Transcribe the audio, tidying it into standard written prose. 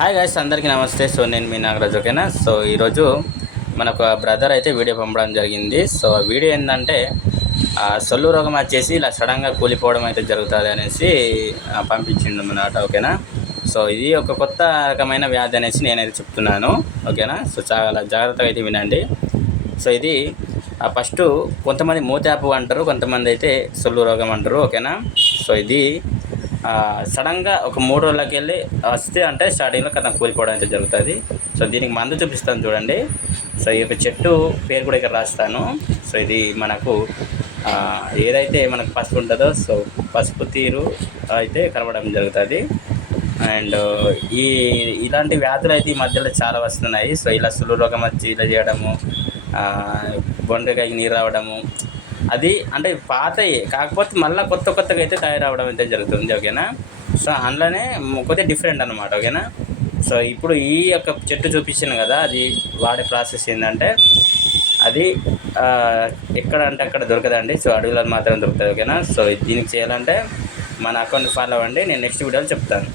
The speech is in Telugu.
హాయ్ గైస్, అందరికీ నమస్తే. సో నేను మీ నాగరాజు, ఓకేనా. సో ఈరోజు మనకు బ్రదర్ అయితే వీడియో పంపడం జరిగింది. సో ఆ వీడియో ఏంటంటే సొల్లు రోగం వచ్చేసి ఇలా సడన్గా కూలిపోవడం అయితే జరుగుతుంది అనేసి పంపించిండు అన్నమాట, ఓకేనా. సో ఇది ఒక కొత్త రకమైన వ్యాధి అనేసి నేనైతే చెప్తున్నాను, ఓకేనా. సో చాలా జాగ్రత్తగా అయితే వినండి. సో ఇది ఫస్ట్ కొంతమంది మూతాపు అంటారు, కొంతమంది అయితే సొల్లు రోగం అంటారు, ఓకేనా. సో ఇది సడన్గా ఒక 3 రోజులకి వెళ్ళి వస్తే అంటే స్టార్టింగ్లో కథ కూలిపోవడం అయితే జరుగుతుంది. సో దీనికి మందు చూపిస్తాను చూడండి. సో ఈ యొక్క చెట్టు పేరు కూడా ఇక్కడ రాస్తాను. సో ఇది మనకు ఏదైతే మనకు పసుపు ఉంటుందో సో పసుపు తీరు అయితే కనబడడం జరుగుతుంది. అండ్ ఇలాంటి వ్యాధులు అయితే ఈ మధ్యలో చాలా వస్తున్నాయి. సో ఇలా సులు రోగం వచ్చి ఇలా చేయడము, బొండకాయకి నీరు రావడము, అది అంటే పాతయి కాకపోతే మళ్ళీ కొత్తగా అయితే తయారవడం అయితే జరుగుతుంది, ఓకేనా. సో అందులోనే కొద్దిగా డిఫరెంట్ అనమాట, ఓకేనా. సో ఇప్పుడు ఈ యొక్క చెట్టు చూపించాను కదా, అది వాడే ప్రాసెస్ ఏంటంటే అది ఎక్కడ అంటే అక్కడ దొరకదండి. సో అడవులలో మాత్రం దొరుకుతుంది, ఓకేనా. సో దీనికి చేయాలంటే మన అకౌంట్ ఫాలో అవ్వండి, నేను నెక్స్ట్ వీడియోలో చెప్తాను.